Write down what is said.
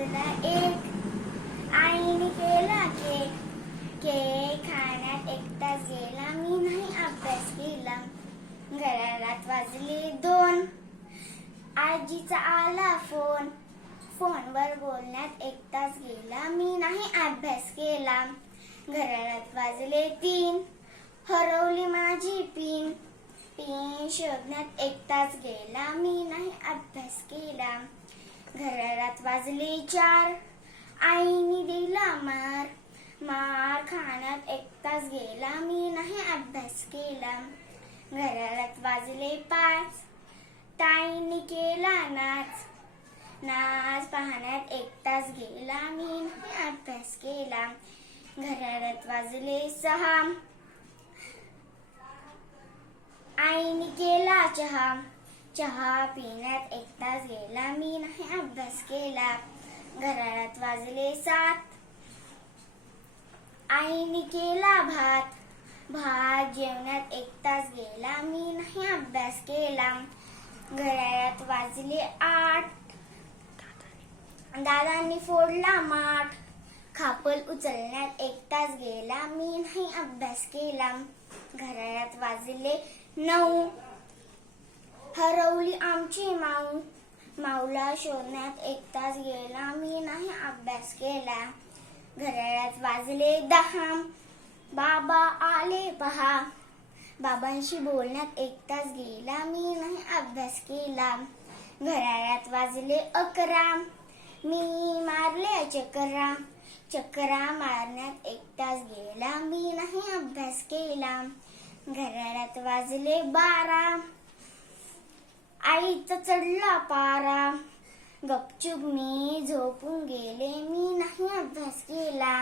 वाजला एक, आईने केला केक, केक खाण्यात एक तास गेला, मी नाही अभ्यास केला. घड्याळात वाजले दोन, आजीचा आला फोन, फोनवर बोलण्यात एक तास गेला, मी नाही अभ्यास केला. घड्याळात वाजले तीन, हरवली माझी पिन, पिन शोधण्यात एक तास गेला, मी नाही अभ्यास केला. घड्याळात वाजले चार, आईने दिला मार, मार खाण्यात एक तास गेला, मी नाही अभ्यास केला. घड्याळात वाजले पाच, ताईने केला नाच, नाच पाहण्यात एक तास गेला, मी नाही अभ्यास केला. घड्याळात वाजले सहा, आईने केला चहा, चहा पिण्यात एक तास गेला, मी नाही अभ्यास केला. घड्याळात वाजले सात, आईने केला भात, भात जेवण्यात एक तास गेला, मी नाही अभ्यास केला. घड्याळात वाजले आठ, दादांनी फोडला माठ, खापल उचलण्यात एक तास गेला, मी नाही अभ्यास केला. घड्याळात वाजले नऊ, हरवली आमची माऊ, माऊला शोधण्यात एक तास गेला, मी नाही अभ्यास केला. घड्याळात वाजले दहा, बाबा आले पहा, बाबांशी बोलण्यात एक तास गेला, मी नाही अभ्यास केला. घड्याळात वाजले अकरा, मी मारल्या चकरा, चकरा मारण्यात एक तास गेला, मी नाही अभ्यास केला. घड्याळात वाजले बारा, आईचा चढला पारा, गपचूप मी झोपून गेले, मी नाही अभ्यास केला.